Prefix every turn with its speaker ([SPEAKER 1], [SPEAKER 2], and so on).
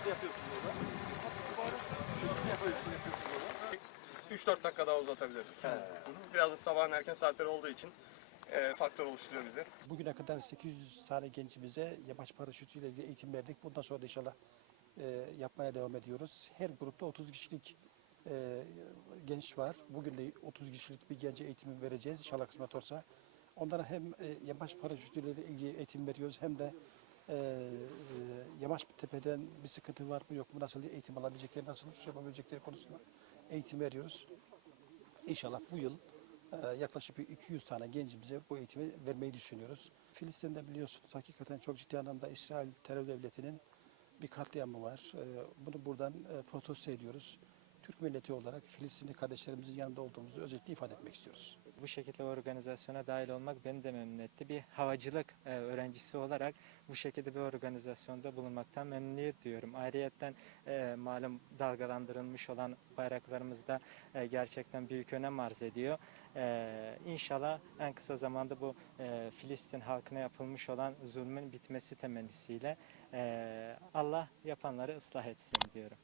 [SPEAKER 1] dakikada yapıyorsunuz orada? Ne yapıyorsunuz orada?
[SPEAKER 2] 3-4 dakika daha uzatabiliriz. Biraz da sabahın erken saatleri olduğu için e, faktör oluşturuyor bize.
[SPEAKER 3] Bugüne kadar 800 tane gencimize yamaç paraşütüyle ilgili eğitim verdik. Bundan sonra da inşallah e, yapmaya devam ediyoruz. Her grupta 30 kişilik e, genç var. Bugün de 30 kişilik bir gence eğitimi vereceğiz inşallah kısmet olursa. Onlara hem e, yamaç paraşütüyle ilgili eğitim veriyoruz hem de e, e, yamaç tepeden bir sıkıntı var mı yok mu nasıl eğitim alabilecekleri nasıl uçuş yapabilecekleri konusunda eğitim veriyoruz. İnşallah bu yıl e, yaklaşık bir 200 tane gencimize bu eğitimi vermeyi düşünüyoruz. Filistin'de biliyorsunuz hakikaten çok ciddi anlamda İsrail terör devletinin bir katliamı var. E, Bunu buradan e, protesto ediyoruz. Türk milleti olarak Filistinli kardeşlerimizin yanında olduğumuzu özellikle ifade etmek istiyoruz.
[SPEAKER 4] Bu şekilde organizasyona dahil olmak beni de memnun etti. Bir havacılık e, öğrencisi olarak bu şekilde bir organizasyonda bulunmaktan memnuniyet duyuyorum. Ayrıyeten e, malum dalgalandırılmış olan bayraklarımız da e, gerçekten büyük önem arz ediyor. İnşallah en kısa zamanda bu Filistin halkına yapılmış olan zulmün bitmesi temennisiyle Allah yapanları ıslah etsin diyorum.